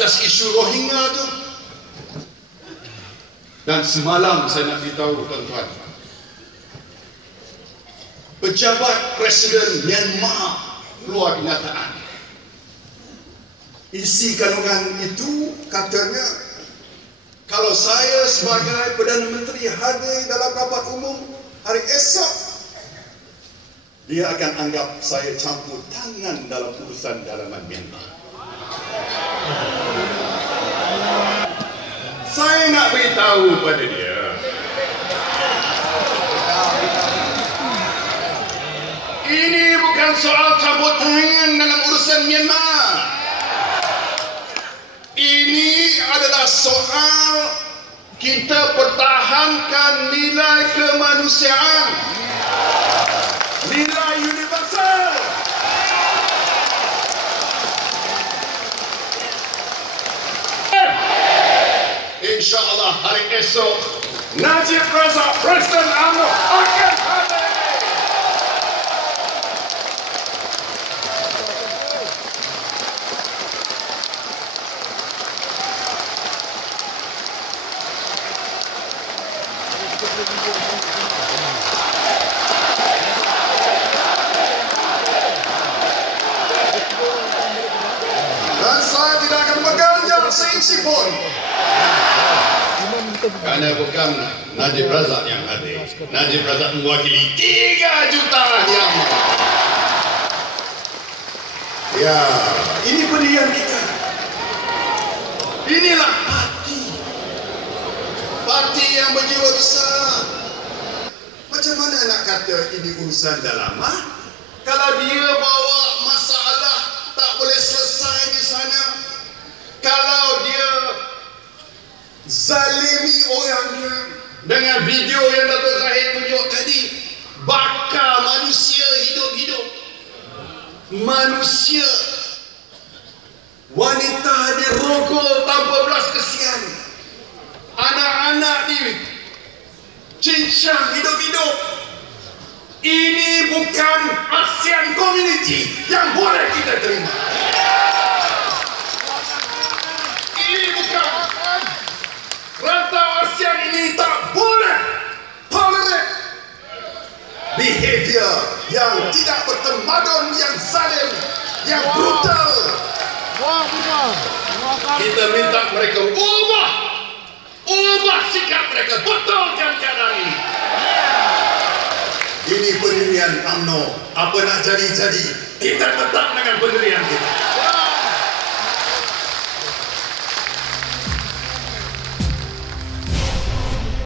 atas isu Rohingya tu. Dan semalam saya nak beritahu tuan-tuan, pejabat Presiden Myanmar keluar kenyataan. Isi kandungan itu katanya, kalau saya sebagai Perdana Menteri hadir dalam rapat umum hari esok, dia akan anggap saya campur tangan dalam urusan dalaman Myanmar. Saya nak beritahu pada dia, ini bukan soal campur tangan dalam urusan Myanmar. Ini adalah soal kita pertahankan nilai kemanusiaan, nilai universal. InsyaAllah hari esok Najib Razak, Presiden UMNO akan hadir. Dan saya tidak akan mengganjal seisi pun, kerana bukan Najib Razak yang hadir. Najib Razak mewakili 3 juta Myanmar. Ya, ini pendirian kita. Inilah parti yang berjiwa besar. Macam mana nak kata ini urusan dalam? Kalau dia bawa masalah tak boleh selesai di sana, kalau dia zalimi orangnya dengan video yang Datuk Zahid tunjuk tadi, bakar manusia hidup-hidup, manusia, wanita dirogol tanpa belas kesian, anak-anak dicincang hidup-hidup. Ini bukan ASEAN Community yang boleh kita terima. Ini bukan rantau ASEAN, ini tak boleh tolerate behavior yang tidak bertamadun, yang zalim, yang brutal. Kita minta mereka ubah sikap mereka, betulkan keadaan ini. Ini pendirian UMNO. Apa nak jadi-jadi, kita tetap dengan pendirian